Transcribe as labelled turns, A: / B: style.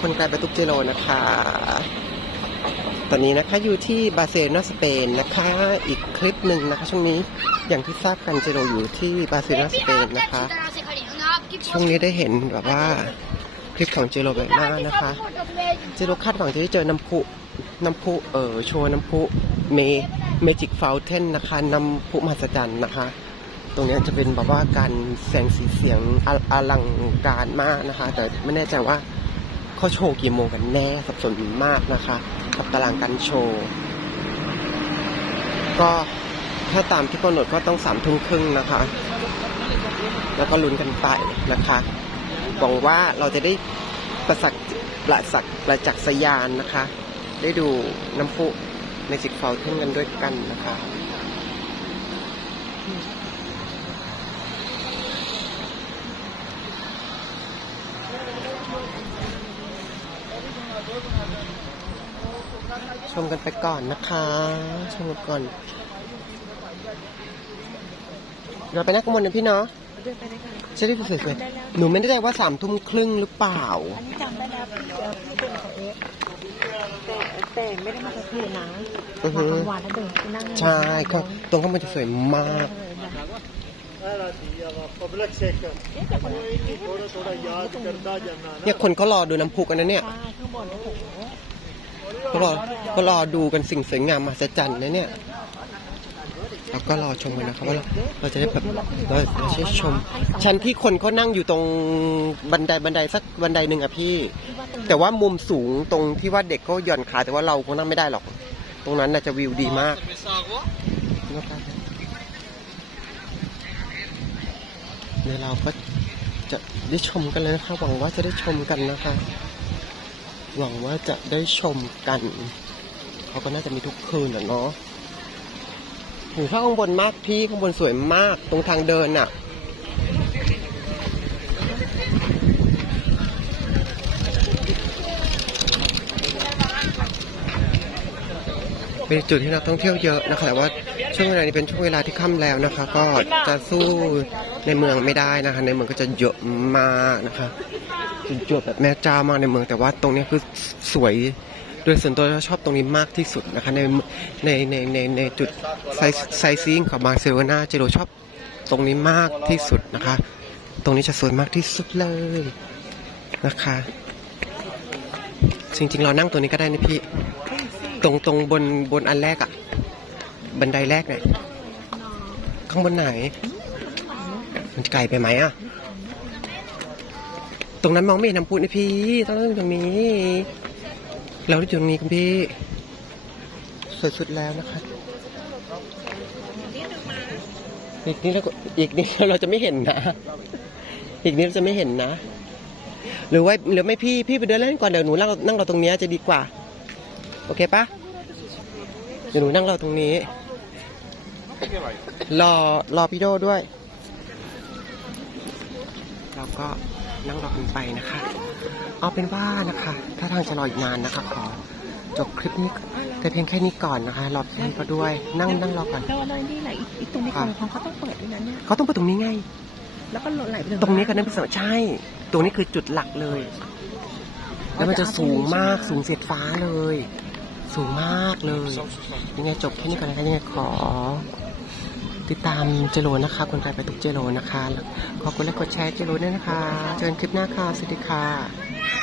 A: คนไกลประตุกเจโรนะคะ ตอนนี้นะคะอยู่ที่บาร์เซโลนาสเปนนะคะ อีกคลิปหนึ่งนะคะ ช่วงนี้อย่างที่ทราบกันเจโรอยู่ที่บาร์เซโลนาสเปนนะคะ ช่วงนี้ได้เห็นแบบว่าคลิปของเจโรแบบมากนะคะ เจโรคาดหวังจะได้เจอน้ำพุน้ำพุเออโชว์น้ำพุเมเมจิกฟาวเทนนะคะน้ำพุมหัศจรรย์นะคะ ตรงนี้จะเป็นแบบว่าการแสงสีเสียงออลังการมากนะคะ แต่ไม่แน่ใจว่า เขาโชว์กี่โมงกันแน่สับสนมากนะคะ กับตารางการโชว์ ก็ถ้าตามที่กำหนดก็ต้องสามทุ่มครึ่งนะคะ แล้วก็ลุ้นกันไปนะคะหวังว่าเราจะได้ประสักประสักประจักษ์สยานนะคะ ได้ดูน้ำพุในสิกฟาวเทนกันด้วยกันนะคะ มกันไปก่อนนะคะ ชมกันก่อน เราไปนักกมลนะพี่เนาะใช่ที่สึกเลยหนูไม่ได้ใจว่าสามทุ่มครึ่งหรือเปล่า
B: อันนี้จำได้แล้วพี่เป็นของเอ๊แต่แต่ไม่ได้มาตะคืนนะมากลงวันแล้วเดินไปนั่ง
A: ใช่ครับตรงข้างบนจะสวยมากเนี่ยคนเขารอดูน้ำพุกันนะเนี่ย
B: ข้างบนน้ำพุ
A: ก็รอก็รอดูกันสิ่งสวยงามมหัศจรรย์นะเนี่ยเราก็รอชมกันนะครับว่าเราเราจะได้แบบเราเราจะได้ชม ชั้นที่คนเขานั่งอยู่ตรงบันไดบันไดสักบันไดหนึ่งอะพี่ แต่ว่ามุมสูงตรงที่ว่าเด็กเขาหย่อนขาแต่ว่าเราคงนั่งไม่ได้หรอก ตรงนั้นน่าจะวิวดีมาก เดี๋ยวเราก็จะได้ชมกันเลยนะคะหวังว่าจะได้ชมกันนะคะ หวังว่าจะได้ชมกัน เขาก็น่าจะมีทุกคืนแหละเนาะหูข้างบนมากพี่ข้างบนสวยมากตรงทางเดินน่ะเป็นจุดที่นักท่องเที่ยวเยอะนะคะแต่ว่าช่วงเวลานี้เป็นช่วงเวลาที่ค่ำแล้วนะคะ ก็จะสู้ในเมืองไม่ได้นะคะ ในเมืองก็จะเยอะมากนะคะ จุดแบบแม่เจ้ามากในเมือง แต่ว่าตรงนี้คือสวยโดยส่วนตัวเราชอบตรงนี้มากที่สุดนะคะในในในในในจุดไซไซซิ่งของบาร์เซโลนาเจโรชอบตรงนี้มากที่สุดนะคะ ตรงนี้จะสวยมากที่สุดเลยนะคะ จริงๆ เรานั่งตรงนี้ก็ได้นะพี่ ตรงตรงบนบนอันแรกอะบันไดแรกเนี่ยข้างบนไหน มันไกลไปไหมอะ รงนั้นมองไม่เห็นน้ำพุนะพี่ ต้องนั่งตรงนี้ เราอยู่ตรงนี้คุณพี่สวยสุดแล้วนะคะอีกนิดแล้วก็อีกนิดเราจะไม่เห็นนะ อีกนิดเราจะไม่เห็นนะ หรือว่าหรือไม่พี่พี่ไปเดินเล่นก่อนเดี๋ยวหนูนั่งนั่งเราตรงเนี้ยจะดีกว่า โอเคปะเดี๋ยวหนูนั่งรอตรงนี้ รอรอพี่โดด้วยเราก็ นั่งรอกันไปนะคะ เอาเป็นว่านะคะ ถ้าทางจะรออีกนานนะคะ ขอจบคลิปนี้แต่เพียงแค่นี้ก่อนนะคะ รอพี่ก็ด้วย นั่งนั่งรอก่อน
B: แล้วอะไรนี่ไหลอีกตรงนี้ของของเขาต้องเปิดด้วยนะเนี่ย
A: เขาต้องไปตรงนี้ไง
B: แล้วก็ไหลไป
A: ตรงนี้กันนั่นเป็นสใช่ ตรงนี้คือจุดหลักเลย แล้วมันจะสูงมากสูงเสียดฟ้าเลย สูงมากเลย ยังไงจบแค่นี้ก่อนนะคะยังไงขอ ติดตามเจโรนะคะ คนไทยไปทุกเจโรนะคะ ขอบคุณและกดแชร์เจโรด้วยนะคะ เจอกันคลิปหน้าค่ะ สวัสดีค่ะ